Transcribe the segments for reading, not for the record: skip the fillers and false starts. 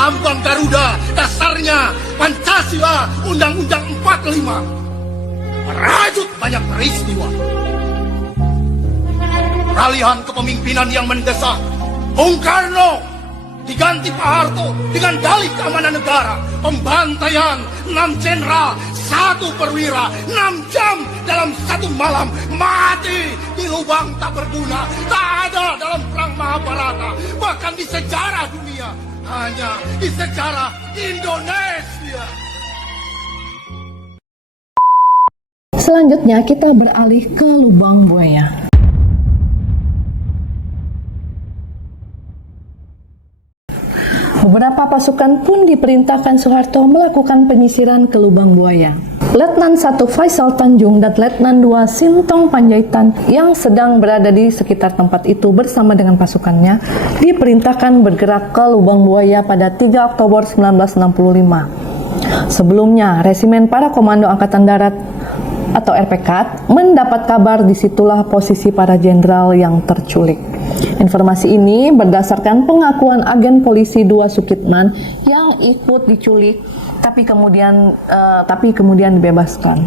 lambang Garuda, dasarnya Pancasila, Undang-Undang 45. Merajut banyak peristiwa. Peralihan kepemimpinan yang mendesak, Bung Karno diganti Pak Harto dengan dalih keamanan negara. Pembantaian 6 jenderal, 1 perwira, 6 jam dalam 1 malam, mati di lubang tak berguna. Tak ada dalam perang Mahabharata, bahkan di sejarah dunia, hanya di sejarah Indonesia. Selanjutnya kita beralih ke Lubang Buaya. Beberapa pasukan pun diperintahkan Soeharto melakukan penyisiran ke Lubang Buaya. Letnan 1 Faisal Tanjung dan Letnan 2 Sintong Panjaitan yang sedang berada di sekitar tempat itu bersama dengan pasukannya diperintahkan bergerak ke Lubang Buaya pada 3 Oktober 1965. Sebelumnya, Resimen Para Komando Angkatan Darat atau RPK mendapat kabar disitulah posisi para jenderal yang terculik. Informasi ini berdasarkan pengakuan agen polisi 2 Sukitman yang ikut diculik tapi kemudian dibebaskan.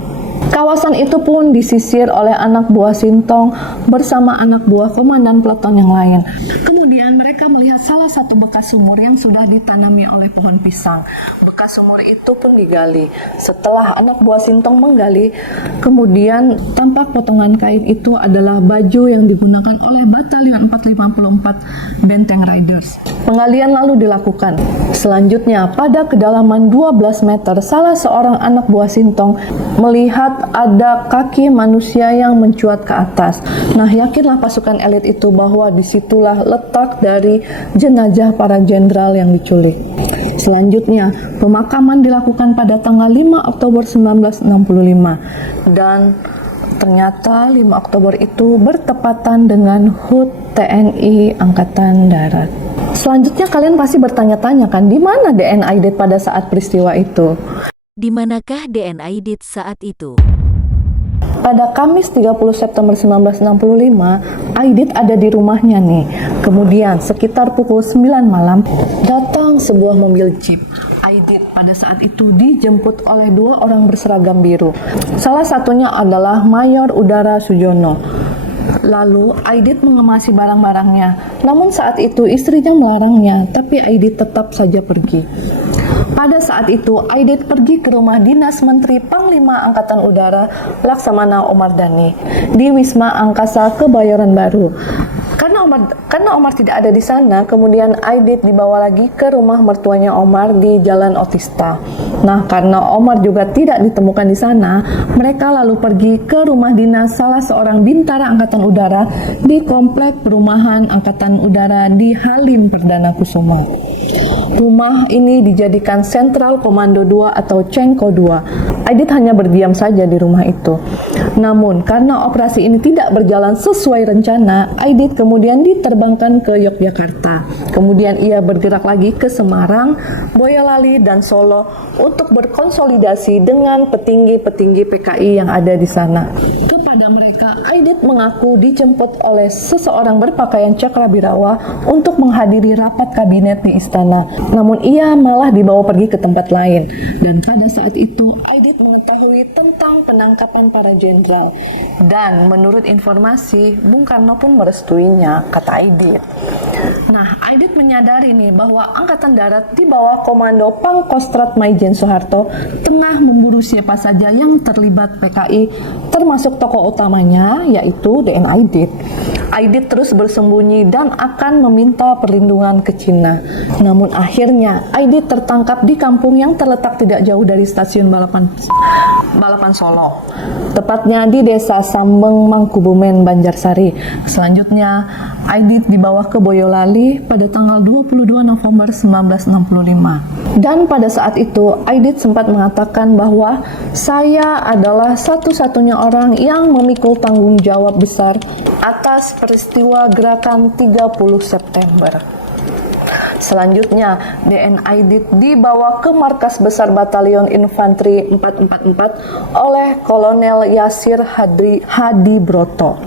Kawasan itu pun disisir oleh anak buah Sintong bersama anak buah komandan peleton yang lain. Kemudian mereka melihat salah satu bekas sumur yang sudah ditanami oleh pohon pisang. Bekas sumur itu pun digali. Setelah anak buah Sintong menggali, kemudian tampak potongan kain itu adalah baju yang digunakan oleh Batalion 454 Benteng Riders. Penggalian lalu dilakukan. Selanjutnya, pada kedalaman 12 meter, salah seorang anak buah Sintong melihat ada kaki manusia yang mencuat ke atas. Nah, yakinlah pasukan elit itu bahwa disitulah letak dari jenazah para jenderal yang diculik. Selanjutnya, pemakaman dilakukan pada tanggal 5 Oktober 1965 dan ternyata 5 Oktober itu bertepatan dengan HUT TNI Angkatan Darat. Selanjutnya kalian pasti bertanya-tanya kan, di mana DN Aidit pada saat peristiwa itu? Di manakah DN Aidit saat itu? Pada Kamis 30 September 1965, Aidit ada di rumahnya nih. Kemudian sekitar pukul 9 malam, datang sebuah mobil jeep. Aidit pada saat itu dijemput oleh 2 orang berseragam biru. Salah satunya adalah Mayor Udara Sujono. Lalu Aidit mengemasi barang-barangnya. Namun saat itu istrinya melarangnya, tapi Aidit tetap saja pergi. Pada saat itu, Aidit pergi ke rumah dinas Menteri Panglima Angkatan Udara Laksamana Omar Dhani di Wisma Angkasa Kebayoran Baru. Karena Omar tidak ada di sana, kemudian Aidit dibawa lagi ke rumah mertuanya Omar di Jalan Otista. Nah, karena Omar juga tidak ditemukan di sana, mereka lalu pergi ke rumah dinas salah seorang bintara Angkatan Udara di Komplek Perumahan Angkatan Udara di Halim Perdana Kusuma. Rumah ini dijadikan Sentral Komando 2 atau Cengko 2. Aidit hanya berdiam saja di rumah itu. Namun, karena operasi ini tidak berjalan sesuai rencana, Aidit kemudian diterbangkan ke Yogyakarta. Kemudian ia bergerak lagi ke Semarang, Boyolali, dan Solo untuk berkonsolidasi dengan petinggi-petinggi PKI yang ada di sana. Kepada mereka, Aidit mengaku dijemput oleh seseorang berpakaian Cakrabirawa untuk menghadiri rapat kabinet di istana. Namun ia malah dibawa pergi ke tempat lain. Dan pada saat itu, Aidit mengetahui tentang penangkapan para jenderal. Dan menurut informasi, Bung Karno pun merestuinya, kata Aidit. Nah, Aidit menyadari nih bahwa Angkatan Darat di bawah komando Pangkostrat Maijen Soeharto tengah memburu siapa saja yang terlibat PKI, termasuk tokoh utamanya yaitu DN Aidit. Aidit terus bersembunyi dan akan meminta perlindungan ke Cina. Namun akhirnya Aidit tertangkap di kampung yang terletak tidak jauh dari stasiun balapan Solo, tepatnya di desa Sambeng Mangkubumen, Banjarsari. Selanjutnya Aidit dibawa ke Boyolali pada tanggal 22 November 1965. Dan pada saat itu Aidit sempat mengatakan bahwa saya adalah satu-satunya orang yang memikul tanggung jawab besar atas peristiwa gerakan 30 September. Selanjutnya, DN Aidit dibawa ke markas besar Batalion Infanteri 444 oleh Kolonel Yasir Hadi Broto.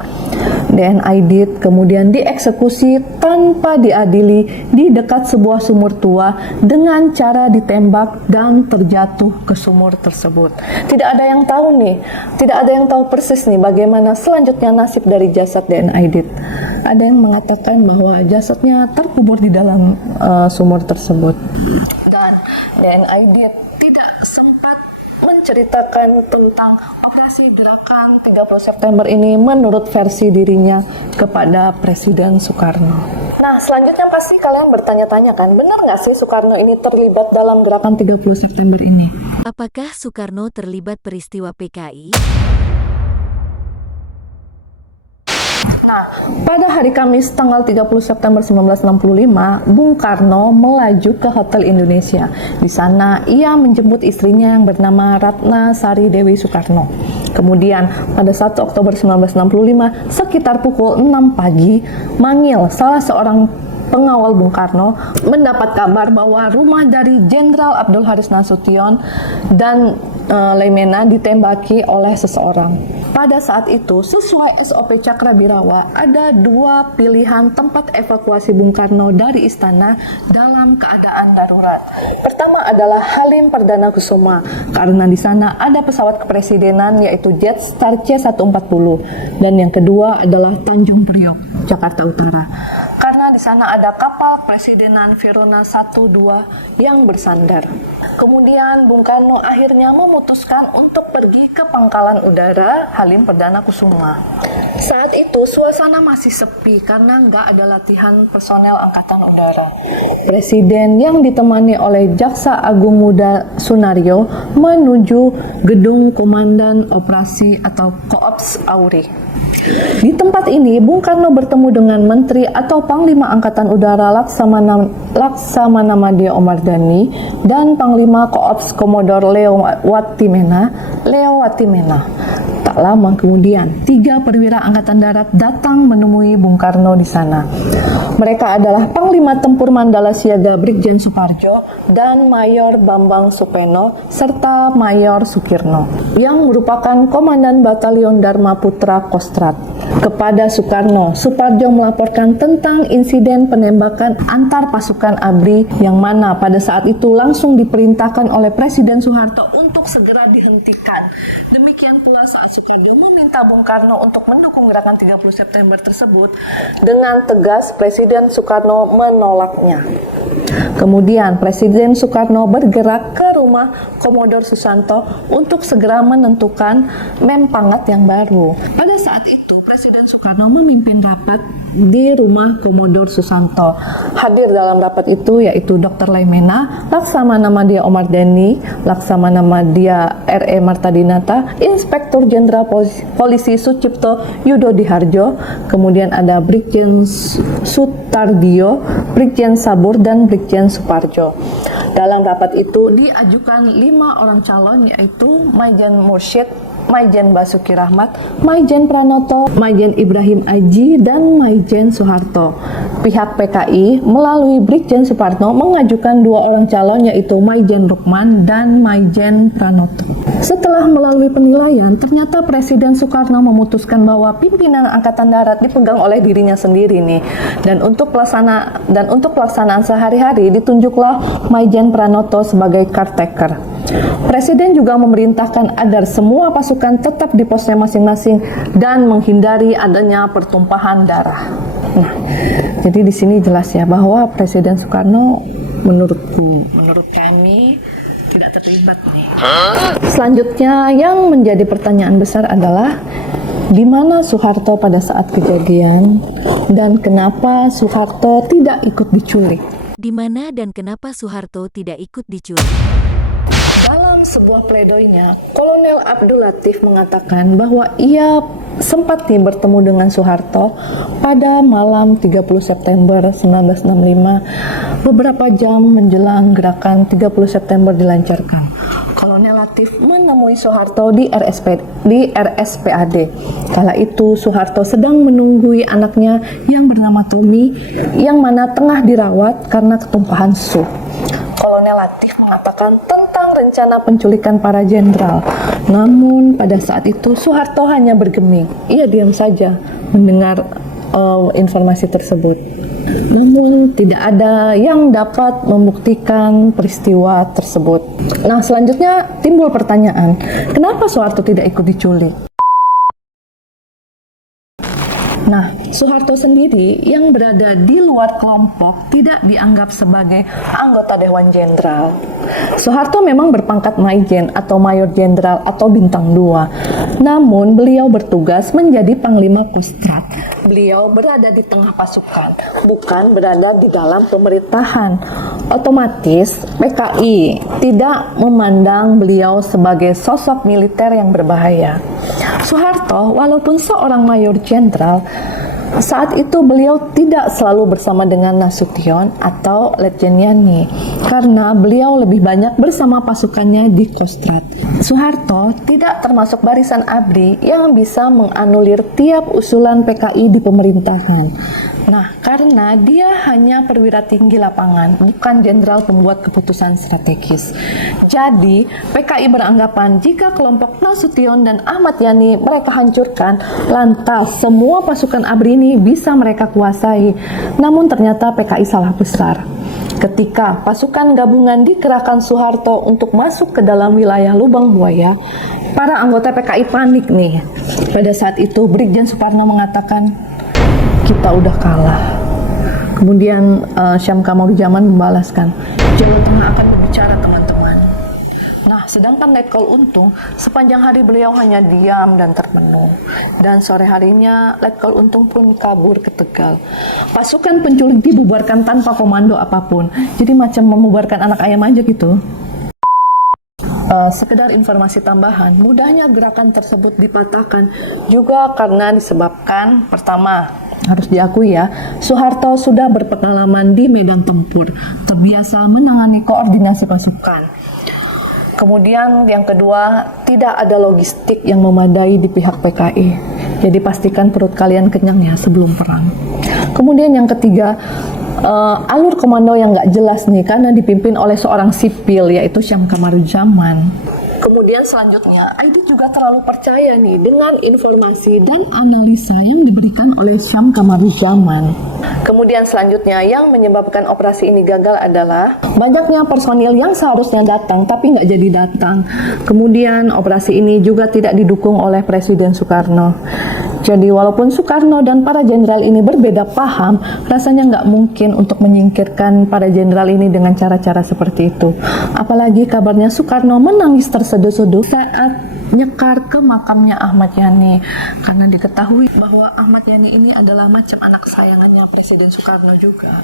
DN Aidit kemudian dieksekusi tanpa diadili di dekat sebuah sumur tua dengan cara ditembak dan terjatuh ke sumur tersebut. Tidak ada yang tahu nih, tidak ada yang tahu persis nih bagaimana selanjutnya nasib dari jasad DN Aidit. Ada yang mengatakan bahwa jasadnya terkubur di dalam sumur tersebut. Dan DN Aidit tidak sempat menceritakan tentang operasi gerakan 30 September ini menurut versi dirinya kepada Presiden Soekarno. Nah, selanjutnya pasti kalian bertanya-tanya kan, benar nggak sih Soekarno ini terlibat dalam gerakan 30 September ini? Apakah Soekarno terlibat peristiwa PKI? Pada hari Kamis tanggal 30 September 1965, Bung Karno melaju ke Hotel Indonesia. Di sana ia menjemput istrinya yang bernama Ratna Sari Dewi Soekarno. Kemudian pada 1 Oktober 1965, sekitar pukul 6 pagi, Mangil, salah seorang pengawal Bung Karno, mendapat kabar bahwa rumah dari Jenderal Abdul Haris Nasution dan Leimena ditembaki oleh seseorang. Pada saat itu, sesuai SOP Cakrabirawa, ada dua pilihan tempat evakuasi Bung Karno dari istana dalam keadaan darurat. Pertama adalah Halim Perdana Kusuma, karena di sana ada pesawat kepresidenan yaitu Jetstar C-140, dan yang kedua adalah Tanjung Priok, Jakarta Utara. Karena di sana ada kapal presidenan Verona 1-2 yang bersandar. Kemudian Bung Karno akhirnya memutuskan untuk pergi ke pangkalan udara Halim Perdana Kusuma. Saat itu suasana masih sepi karena nggak ada latihan personel Angkatan Udara. Presiden yang ditemani oleh Jaksa Agung Muda Sunario menuju gedung Komandan Operasi atau Koops Auri. Di tempat ini, Bung Karno bertemu dengan Menteri atau Panglima Angkatan Udara Laksamana Madya Omardhani dan Panglima Koops Komodor Leo Watimena. Tak lama kemudian, 3 perwira Angkatan Darat datang menemui Bung Karno di sana. Mereka adalah Panglima Tempur Mandala Siaga Brigjen Suparjo dan Mayor Bambang Supeno serta Mayor Sukirno yang merupakan Komandan Batalion Dharma Putra Kostrat. Kepada Soekarno, Suparjo melaporkan tentang insiden penembakan antar pasukan ABRI yang mana pada saat itu langsung diperintahkan oleh Presiden Soeharto untuk segera dihentikan. Demikian pula saat Soekarno meminta Bung Karno untuk mendukung gerakan 30 September tersebut, dengan tegas Presiden Soekarno menolaknya. Kemudian Presiden Soekarno bergerak ke rumah Komodor Susanto untuk segera menentukan mem pangat yang baru. Pada saat itu Presiden Soekarno memimpin rapat di rumah Komodor Susanto. Hadir dalam rapat itu yaitu Dr. Leimena, Laksamana Madya Omardhani, Laksamana Madya R.E. Martadinata, Inspektur Jenderal Polisi Sucipto Yudo Diharjo, kemudian ada Brigjen Sutardio, Brigjen Sabur, dan Brigjen Suparjo. Dalam rapat itu diajukan 5 orang calon yaitu Maijen Mursyid, Maijen Basuki Rahmat, Maijen Pranoto, Maijen Ibrahim Aji, dan Maijen Soeharto. Pihak PKI melalui Brigjen Suparno mengajukan 2 orang calon yaitu Maijen Rukman dan Maijen Pranoto. Setelah melalui penilaian, ternyata Presiden Soekarno memutuskan bahwa pimpinan Angkatan Darat dipegang oleh dirinya sendiri nih. Dan untuk pelaksanaan sehari-hari ditunjuklah Maijen Pranoto sebagai caretaker. Presiden juga memerintahkan agar semua pasukan tetap di posnya masing-masing dan menghindari adanya pertumpahan darah. Nah, jadi di sini jelas ya bahwa Presiden Soekarno menurut kami tidak terlibat nih. Selanjutnya yang menjadi pertanyaan besar adalah di mana Soeharto pada saat kejadian dan kenapa Soeharto tidak ikut diculik? Di mana dan kenapa Soeharto tidak ikut diculik? Dalam sebuah pledoinya, Kolonel Abdul Latif mengatakan bahwa ia sempat bertemu dengan Soeharto pada malam 30 September 1965, beberapa jam menjelang gerakan 30 September dilancarkan. Kolonel Latif menemui Soeharto di RSPAD. Kala itu Soeharto sedang menunggui anaknya yang bernama Tommy, yang mana tengah dirawat karena ketumpahan susu. Kolonel provokatif mengatakan tentang rencana penculikan para jenderal. Namun pada saat itu Soeharto hanya bergeming. Ia diam saja mendengar informasi tersebut. Namun tidak ada yang dapat membuktikan peristiwa tersebut. Nah, selanjutnya timbul pertanyaan, kenapa Soeharto tidak ikut diculik? Nah, Soeharto sendiri yang berada di luar kelompok tidak dianggap sebagai anggota Dewan Jenderal. Soeharto memang berpangkat Maijen atau Mayor Jenderal atau Bintang 2. Namun, beliau bertugas menjadi Panglima Kostrad. Beliau berada di tengah pasukan, bukan berada di dalam pemerintahan. Otomatis, PKI tidak memandang beliau sebagai sosok militer yang berbahaya. Soeharto, walaupun seorang Mayor Jenderal, saat itu beliau tidak selalu bersama dengan Nasution atau Letjen Yani karena beliau lebih banyak bersama pasukannya di Kostrad. Soeharto tidak termasuk barisan ABRI yang bisa menganulir tiap usulan PKI di pemerintahan. Nah, karena dia hanya perwira tinggi lapangan, bukan jenderal pembuat keputusan strategis. Jadi, PKI beranggapan jika kelompok Nasution dan Ahmad Yani mereka hancurkan, lantas semua pasukan ABRI ini bisa mereka kuasai. Namun ternyata PKI salah besar. Ketika pasukan gabungan dikerahkan Soeharto untuk masuk ke dalam wilayah Lubang Buaya, para anggota PKI panik nih. Pada saat itu, Brigjen Soekarno mengatakan, kita udah kalah. Kemudian Syam Kamarudzaman membalaskan, Jawa Tengah akan berbicara teman-teman. Nah, sedangkan Letkol Untung sepanjang hari beliau hanya diam dan termenung. Dan sore harinya Letkol Untung pun kabur ke Tegal. Pasukan penculik dibubarkan tanpa komando apapun. Jadi macam membubarkan anak ayam aja gitu. Sekedar informasi tambahan, mudahnya gerakan tersebut dipatahkan juga karena disebabkan, pertama, harus diakui ya, Soeharto sudah berpengalaman di medan tempur, terbiasa menangani koordinasi pasukan. Kemudian yang kedua, tidak ada logistik yang memadai di pihak PKI. Jadi pastikan perut kalian kenyang ya sebelum perang. Kemudian yang ketiga, alur komando yang nggak jelas nih karena dipimpin oleh seorang sipil yaitu Syam Kamarudzaman. Kemudian selanjutnya, Aidit juga terlalu percaya nih dengan informasi dan analisa yang diberikan oleh Syam Kamarudzaman. Kemudian selanjutnya yang menyebabkan operasi ini gagal adalah banyaknya personil yang seharusnya datang tapi nggak jadi datang. Kemudian operasi ini juga tidak didukung oleh Presiden Soekarno. Jadi walaupun Soekarno dan para jenderal ini berbeda paham, rasanya nggak mungkin untuk menyingkirkan para jenderal ini dengan cara-cara seperti itu. Apalagi kabarnya Soekarno menangis terseduh-seduh saat nyekar ke makamnya Ahmad Yani, karena diketahui bahwa Ahmad Yani ini adalah macam anak kesayangannya Presiden Soekarno juga.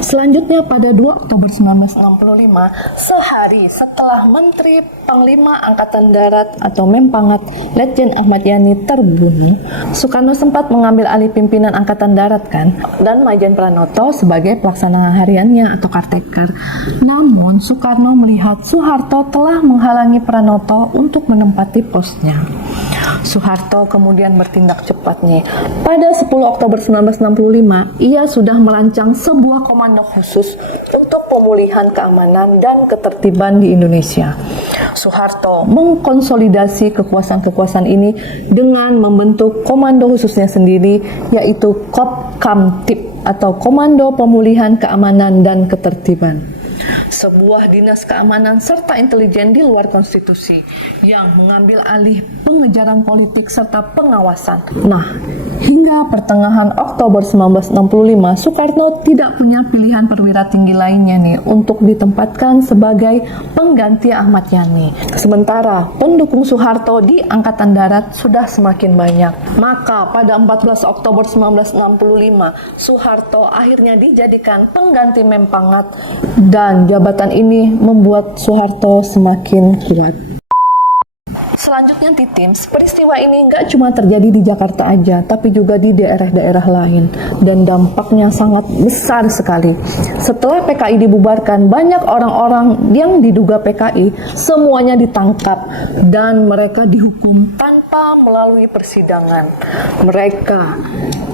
Selanjutnya pada 2 Oktober 1965, sehari setelah Menteri Panglima Angkatan Darat atau Mempangat Letjen Ahmad Yani terbunuh, Soekarno sempat mengambil alih pimpinan Angkatan Darat kan, dan Maijen Pranoto sebagai pelaksana hariannya atau caretaker. Namun Soekarno melihat Soeharto telah menghalangi Pranoto untuk menempati posnya. Soeharto kemudian bertindak cepat nih. Pada 10 Oktober 1965, ia sudah merancang sebuah komando khusus untuk pemulihan keamanan dan ketertiban di Indonesia. Soeharto mengkonsolidasi kekuasaan-kekuasaan ini dengan membentuk komando khususnya sendiri, yaitu Kopkamtib atau Komando Pemulihan Keamanan dan Ketertiban. Sebuah dinas keamanan serta intelijen di luar konstitusi yang mengambil alih pengejaran politik serta pengawasan. Nah, hingga pertengahan Oktober 1965, Soekarno tidak punya pilihan perwira tinggi lainnya nih untuk ditempatkan sebagai pengganti Ahmad Yani. Sementara pendukung Soeharto di Angkatan Darat sudah semakin banyak. Maka pada 14 Oktober 1965, Soeharto akhirnya dijadikan pengganti Mempangat, dan jabatan ini membuat Soeharto semakin kuat. Selanjutnya di Tims, peristiwa ini nggak cuma terjadi di Jakarta aja, tapi juga di daerah-daerah lain. Dan dampaknya sangat besar sekali. Setelah PKI dibubarkan, banyak orang-orang yang diduga PKI semuanya ditangkap dan mereka dihukum tanpa melalui persidangan. Mereka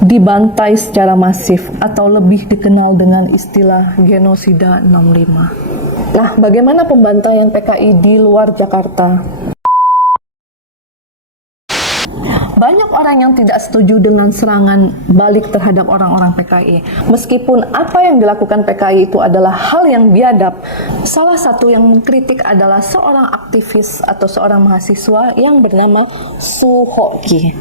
dibantai secara masif atau lebih dikenal dengan istilah genosida 65. Nah, bagaimana pembantaian PKI di luar Jakarta? Banyak orang yang tidak setuju dengan serangan balik terhadap orang-orang PKI. Meskipun apa yang dilakukan PKI itu adalah hal yang biadab. Salah satu yang mengkritik adalah seorang aktivis atau seorang mahasiswa yang bernama Suhoki.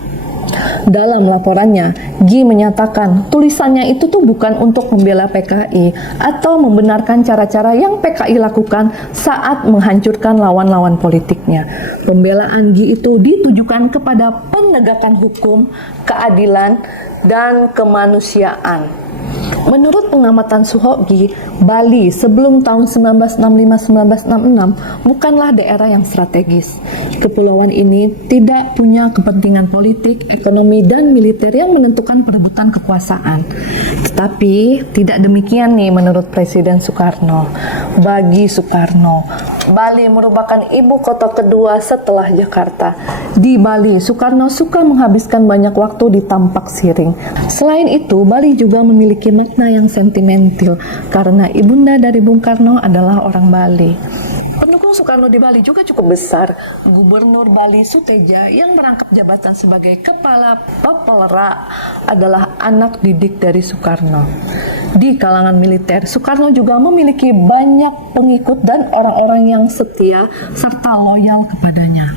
Dalam laporannya, Gi menyatakan tulisannya itu tuh bukan untuk membela PKI atau membenarkan cara-cara yang PKI lakukan saat menghancurkan lawan-lawan politiknya. Pembelaan Gi itu ditujukan kepada penegakan hukum, keadilan, dan kemanusiaan. Menurut pengamatan Suhoki, Bali sebelum tahun 1965-1966 bukanlah daerah yang strategis. Kepulauan ini tidak punya kepentingan politik, ekonomi, dan militer yang menentukan perebutan kekuasaan. Tetapi tidak demikian nih menurut Presiden Soekarno. Bagi Soekarno, Bali merupakan ibu kota kedua setelah Jakarta. Di Bali, Soekarno suka menghabiskan banyak waktu di Tampak Siring. Selain itu, Bali juga memiliki makna yang sentimental karena ibunda dari Bung Karno adalah orang Bali. Pendukung Soekarno di Bali juga cukup besar. Gubernur Bali Suteja yang merangkap jabatan sebagai kepala Papelera adalah anak didik dari Soekarno. Di kalangan militer, Soekarno juga memiliki banyak pengikut dan orang-orang yang setia serta loyal kepadanya.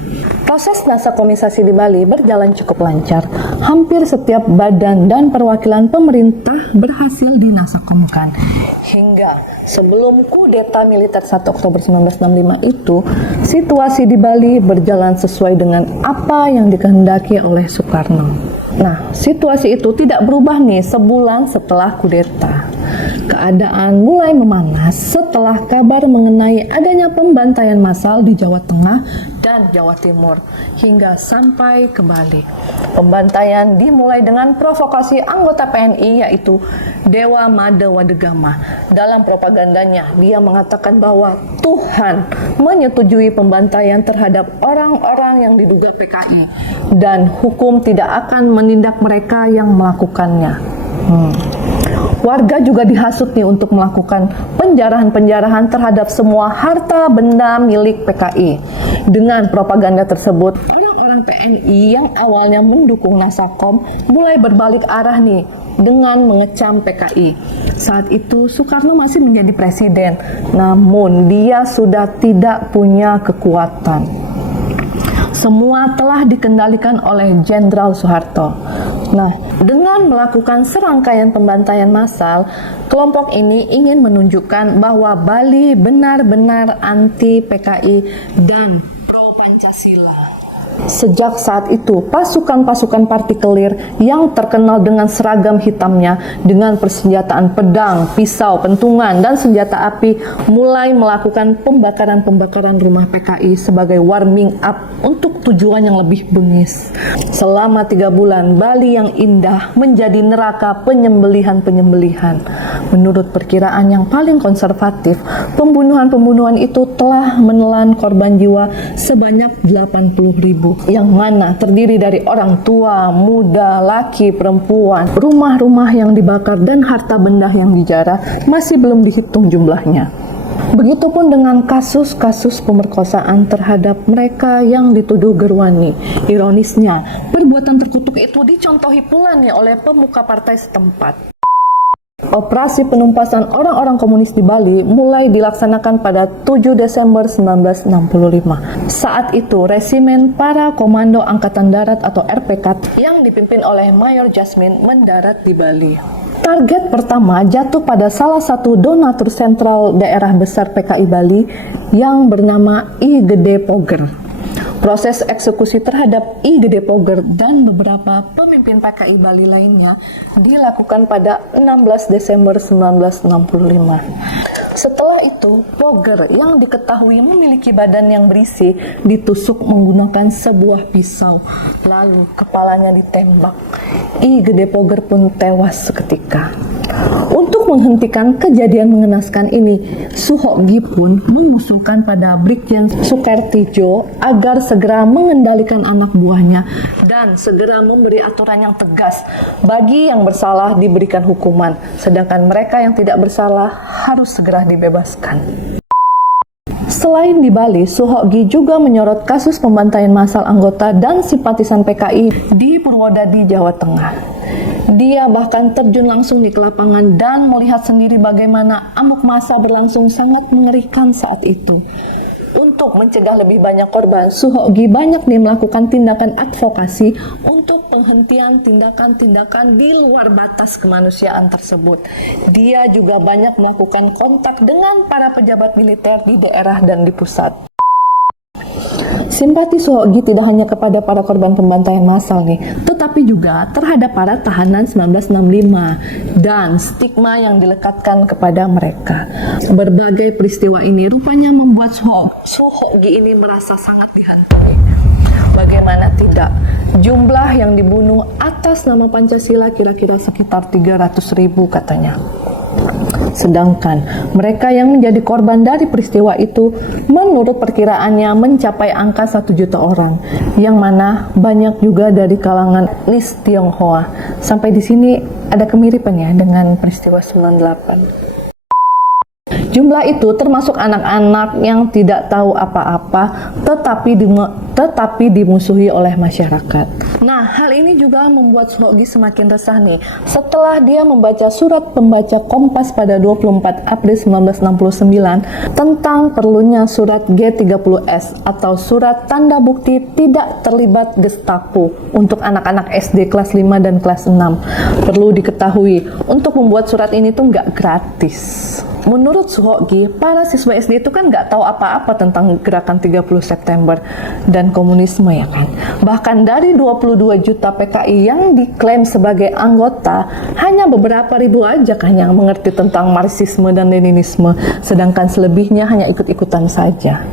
Proses nasakomisasi di Bali berjalan cukup lancar. Hampir setiap badan dan perwakilan pemerintah berhasil dinasakomkan. Hingga sebelum kudeta militer 1 Oktober 1965 itu, situasi di Bali berjalan sesuai dengan apa yang dikehendaki oleh Soekarno. Nah, situasi itu tidak berubah nih sebulan setelah kudeta. Keadaan mulai memanas setelah kabar mengenai adanya pembantaian massal di Jawa Tengah dan Jawa Timur hingga sampai ke Bali. Pembantaian dimulai dengan provokasi anggota PNI yaitu Dewa Made Wadegama. Dalam propagandanya, dia mengatakan bahwa Tuhan menyetujui pembantaian terhadap orang-orang yang diduga PKI dan hukum tidak akan menindak mereka yang melakukannya. Warga juga dihasut nih untuk melakukan penjarahan-penjarahan terhadap semua harta benda milik PKI. Dengan propaganda tersebut, orang-orang PNI yang awalnya mendukung Nasakom mulai berbalik arah nih dengan mengecam PKI. Saat itu Soekarno masih menjadi presiden, namun dia sudah tidak punya kekuatan. Semua telah dikendalikan oleh Jenderal Soeharto. Nah, dengan melakukan serangkaian pembantaian massal, kelompok ini ingin menunjukkan bahwa Bali benar-benar anti PKI dan pro Pancasila. Sejak saat itu, pasukan-pasukan partikelir yang terkenal dengan seragam hitamnya, dengan persenjataan pedang, pisau, pentungan, dan senjata api, mulai melakukan pembakaran-pembakaran rumah PKI sebagai warming up untuk tujuan yang lebih bengis. Selama 3 bulan, Bali yang indah menjadi neraka penyembelihan-penyembelihan. Menurut perkiraan yang paling konservatif, pembunuhan-pembunuhan itu telah menelan korban jiwa sebanyak 80.000, yang mana terdiri dari orang tua, muda, laki, perempuan. Rumah-rumah yang dibakar dan harta benda yang dijara masih belum dihitung jumlahnya. Begitupun dengan kasus-kasus pemerkosaan terhadap mereka yang dituduh gerwani. Ironisnya, perbuatan terkutuk itu dicontohi pula nih oleh pemuka partai setempat. Operasi penumpasan orang-orang komunis di Bali mulai dilaksanakan pada 7 Desember 1965. Saat itu, resimen para Komando Angkatan Darat atau RPK yang dipimpin oleh Mayor Jasmin mendarat di Bali. Target pertama jatuh pada salah satu donatur sentral daerah besar PKI Bali yang bernama I Gede Poger. Proses eksekusi terhadap I Gede Poger dan beberapa pemimpin PKI Bali lainnya dilakukan pada 16 Desember 1965. Setelah itu, Poger yang diketahui memiliki badan yang berisi ditusuk menggunakan sebuah pisau, lalu kepalanya ditembak. Gede Poger pun tewas seketika. Untuk menghentikan kejadian mengenaskan ini, Suhogi pun mengusulkan pada Brigjen Sukertijo agar segera mengendalikan anak buahnya dan segera memberi aturan yang tegas. Bagi yang bersalah diberikan hukuman, sedangkan mereka yang tidak bersalah harus segera dibebaskan. Selain di Bali, Suhogi juga menyorot kasus pembantaian massal anggota dan simpatisan PKI di Purwodadi, Jawa Tengah. Dia bahkan terjun langsung di lapangan dan melihat sendiri bagaimana amuk massa berlangsung sangat mengerikan saat itu. Untuk mencegah lebih banyak korban, Suhogi banyak nih melakukan tindakan advokasi untuk penghentian tindakan-tindakan di luar batas kemanusiaan tersebut. Dia juga banyak melakukan kontak dengan para pejabat militer di daerah dan di pusat. Simpati Suhogi tidak hanya kepada para korban pembantaian massal nih, tetapi juga terhadap para tahanan 1965 dan stigma yang dilekatkan kepada mereka. Berbagai peristiwa ini rupanya membuat Suhogi ini merasa sangat dihantui. Bagaimana tidak, jumlah yang dibunuh atas nama Pancasila kira-kira sekitar 300.000 katanya. Sedangkan mereka yang menjadi korban dari peristiwa itu menurut perkiraannya mencapai angka 1 juta orang, yang mana banyak juga dari kalangan etnis Tionghoa. Sampai di sini ada kemiripannya dengan peristiwa 98. Jumlah itu termasuk anak-anak yang tidak tahu apa-apa tetapi dimusuhi oleh masyarakat. Nah, hal ini juga membuat Suhogi semakin resah nih setelah dia membaca surat pembaca Kompas pada 24 April 1969 tentang perlunya surat G30S atau surat tanda bukti tidak terlibat Gestapo untuk anak-anak SD kelas 5 dan kelas 6. Perlu diketahui, untuk membuat surat ini tuh nggak gratis. Menurut Suhogi, para siswa SD itu kan nggak tahu apa-apa tentang gerakan 30 September dan komunisme ya kan. Bahkan dari 22 juta PKI yang diklaim sebagai anggota, hanya beberapa ribu aja kan yang mengerti tentang Marxisme dan Leninisme, sedangkan selebihnya hanya ikut-ikutan saja.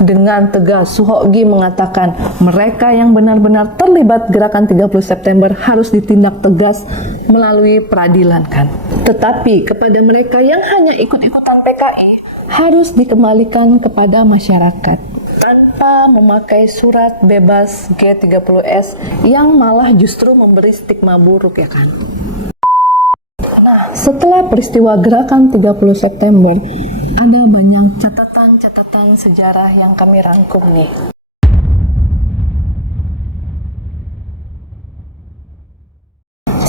Dengan tegas, Suhogi mengatakan mereka yang benar-benar terlibat gerakan 30 September harus ditindak tegas melalui peradilan kan. Tetapi kepada mereka yang hanya ikut-ikutan PKI harus dikembalikan kepada masyarakat tanpa memakai surat bebas G30S yang malah justru memberi stigma buruk ya kan. Nah, setelah peristiwa gerakan 30 September, ada banyak catatan-catatan sejarah yang kami rangkum nih.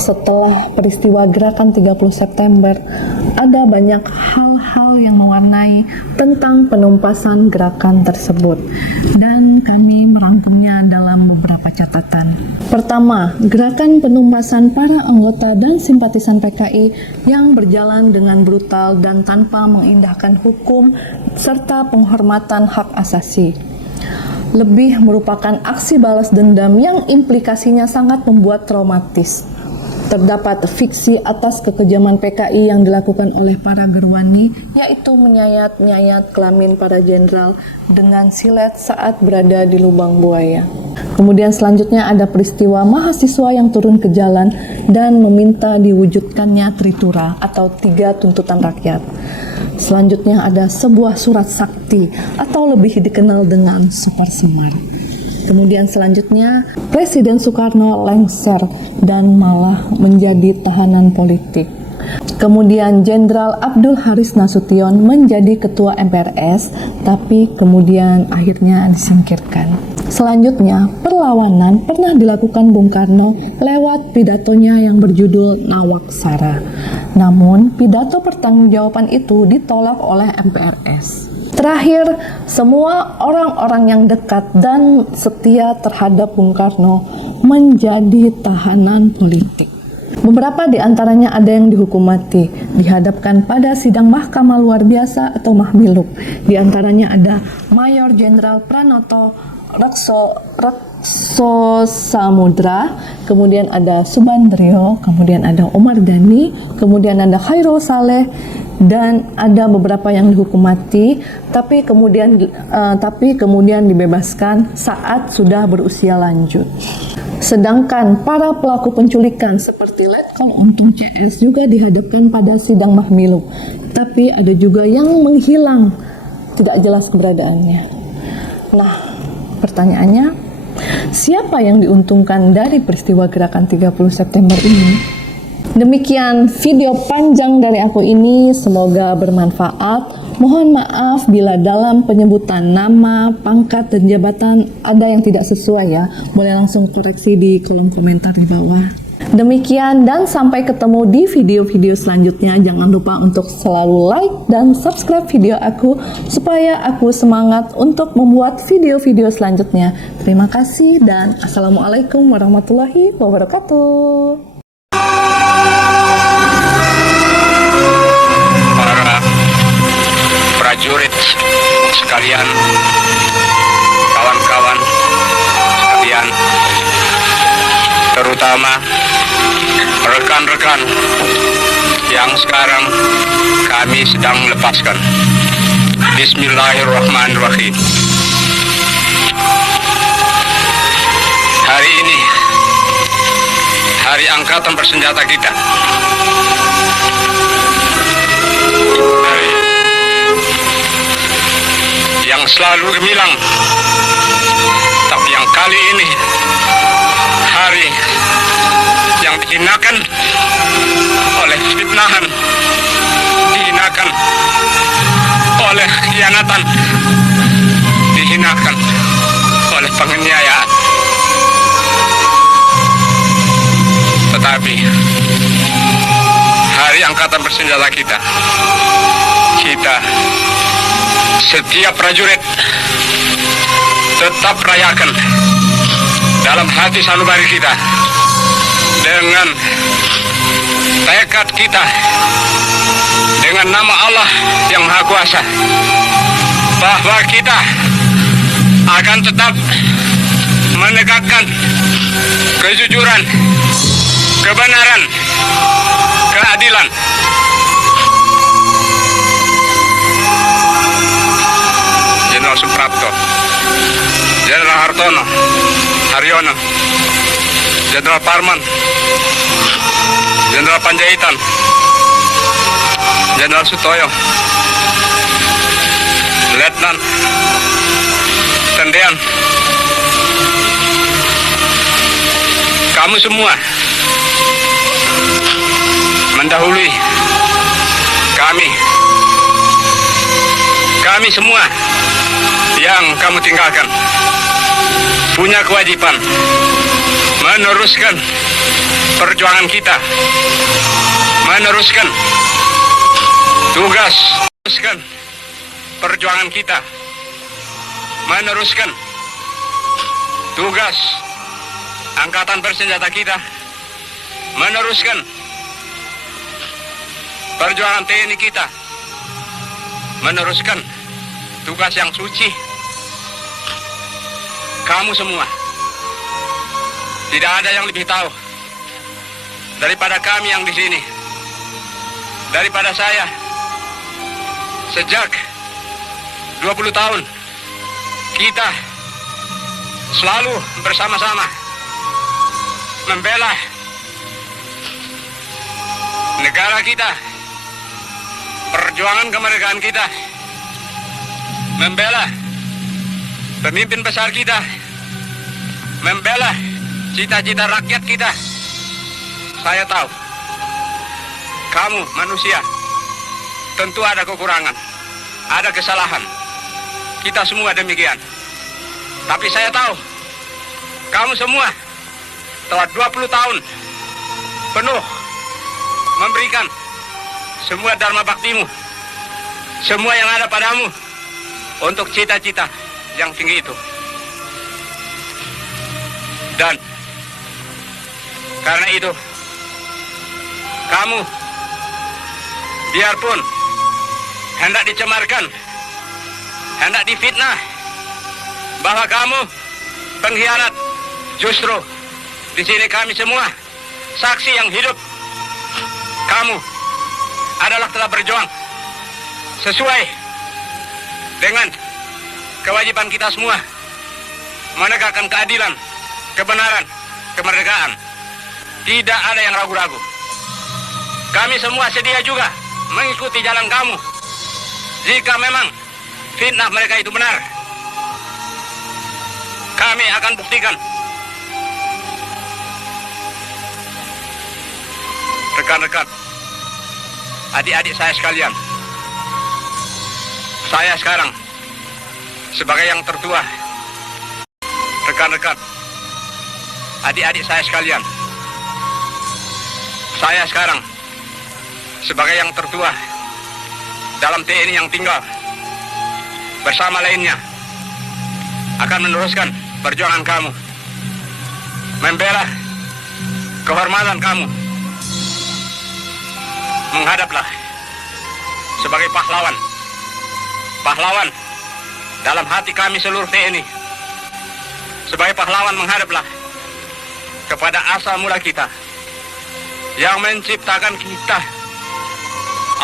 Setelah peristiwa gerakan 30 September, ada banyak hal-hal yang mewarnai tentang penumpasan gerakan tersebut, dan kami merangkumnya dalam beberapa catatan. Pertama, gerakan penumpasan para anggota dan simpatisan PKI yang berjalan dengan brutal dan tanpa mengindahkan hukum serta penghormatan hak asasi. Lebih merupakan aksi balas dendam yang implikasinya sangat membuat traumatis. Terdapat fiksi atas kekejaman PKI yang dilakukan oleh para gerwani, yaitu menyayat-nyayat kelamin para jenderal dengan silet saat berada di lubang buaya. Kemudian selanjutnya ada peristiwa mahasiswa yang turun ke jalan dan meminta diwujudkannya Tritura atau 3 tuntutan rakyat. Selanjutnya ada sebuah surat sakti atau lebih dikenal dengan Super Semar. Kemudian selanjutnya Presiden Soekarno lengser dan malah menjadi tahanan politik. Kemudian Jenderal Abdul Haris Nasution menjadi ketua MPRS, tapi kemudian akhirnya disingkirkan. Selanjutnya, perlawanan pernah dilakukan Bung Karno lewat pidatonya yang berjudul Nawaksara. Namun, pidato pertanggungjawaban itu ditolak oleh MPRS. Terakhir, semua orang-orang yang dekat dan setia terhadap Bung Karno menjadi tahanan politik. Beberapa di antaranya ada yang dihukum mati, dihadapkan pada sidang mahkamah luar biasa atau mahmiluk. Di antaranya ada Mayor Jenderal Pranoto Rekso Samudra, kemudian ada Subandrio, kemudian ada Omar Dhani, kemudian ada Khairul Saleh, dan ada beberapa yang dihukum mati, tapi kemudian dibebaskan saat sudah berusia lanjut. Sedangkan para pelaku penculikan seperti Letkol Untung CS juga dihadapkan pada sidang mahmilub, tapi ada juga yang menghilang, tidak jelas keberadaannya. Nah, pertanyaannya, siapa yang diuntungkan dari peristiwa gerakan 30 September ini? Demikian video panjang dari aku ini, semoga bermanfaat. Mohon maaf bila dalam penyebutan nama, pangkat, dan jabatan ada yang tidak sesuai ya. Boleh langsung koreksi di kolom komentar di bawah. Demikian dan sampai ketemu di video-video selanjutnya. Jangan lupa untuk selalu like dan subscribe video aku supaya aku semangat untuk membuat video-video selanjutnya. Terima kasih dan Assalamualaikum warahmatullahi wabarakatuh. Prajurit sekalian, kawan-kawan sekalian, terutama rekan-rekan yang sekarang kami sedang lepaskan. Bismillahirrahmanirrahim. Hari ini hari angkatan bersenjata kita. Yang selalu gemilang, tapi yang kali ini hari yang dihinakan oleh fitnahan, dihinakan oleh khianatan, dihinakan oleh penganiayaan. Tetapi hari angkatan bersenjata kita setiap prajurit tetap rayakan dalam hati sanubari kita dengan tekad kita, dengan nama Allah yang Maha Kuasa, bahwa kita akan tetap menegakkan kejujuran, kebenaran, keadilan. Jenderal Suprapto, Jenderal Hartono, Haryono, Jenderal Parman, Jenderal Panjaitan, Jenderal Sutoyo, Letnan Tendean, kamu semua mendahului kami semua yang kamu tinggalkan punya kewajiban meneruskan perjuangan kita, meneruskan tugas, perjuangan kita, meneruskan tugas angkatan bersenjata kita, meneruskan perjuangan TNI kita, meneruskan tugas yang suci. Kamu semua, tidak ada yang lebih tahu daripada kami yang di sini, daripada saya. Sejak 20 tahun kita selalu bersama-sama membela negara kita, perjuangan kemerdekaan kita, membela pemimpin besar kita, membela cita-cita rakyat kita. Saya tahu kamu manusia tentu ada kekurangan, ada kesalahan. Kita semua demikian. Tapi saya tahu kamu semua telah 20 tahun penuh memberikan semua dharma baktimu, semua yang ada padamu untuk cita-cita yang tinggi itu. Dan karena itu kamu biarpun hendak dicemarkan, hendak difitnah bahwa kamu pengkhianat, justru di sini kami semua saksi yang hidup. Kamu adalah telah berjuang sesuai dengan kewajiban kita semua menegakkan keadilan, kebenaran, kemerdekaan. Tidak ada yang ragu-ragu. Kami semua sedia juga mengikuti jalan kamu. Jika memang fitnah mereka itu benar, kami akan buktikan. Rekan-rekan, adik-adik saya sekalian, saya sekarang sebagai yang tertua, rekan-rekan, adik-adik saya sekalian, saya sekarang sebagai yang tertua dalam TNI yang tinggal bersama lainnya akan meneruskan perjuangan kamu, membela kehormatan kamu. Menghadaplah sebagai pahlawan, pahlawan dalam hati kami seluruh TNI. Sebagai pahlawan menghadaplah kepada asal mula kita yang menciptakan kita,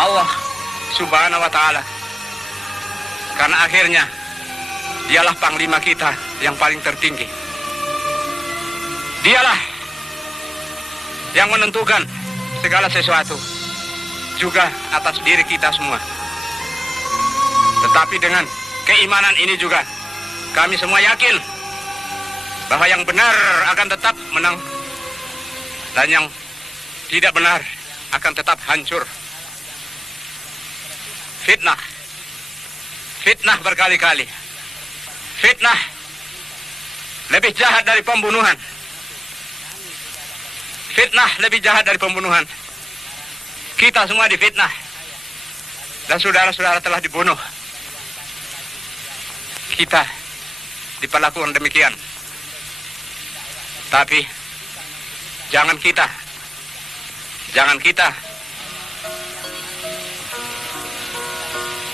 Allah Subhanahu wa Ta'ala. Karena akhirnya dialah panglima kita yang paling tertinggi. Dialah yang menentukan segala sesuatu, juga atas diri kita semua. Tetapi dengan keimanan ini juga kami semua yakin bahwa yang benar akan tetap menang dan yang tidak benar akan tetap hancur. Fitnah, fitnah berkali-kali. Fitnah lebih jahat dari pembunuhan. Fitnah lebih jahat dari pembunuhan. Kita semua difitnah dan saudara-saudara telah dibunuh. Kita diperlakukan demikian. Tapi jangan kita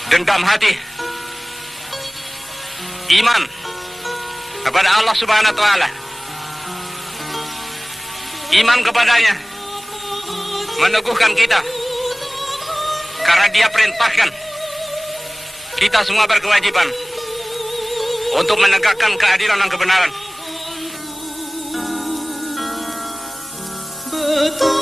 dendam hati. Iman kepada Allah Subhanahu wa Ta'ala, iman kepadanya meneguhkan kita, karena Dia perintahkan kita semua berkewajiban untuk menegakkan keadilan dan kebenaran. Betul.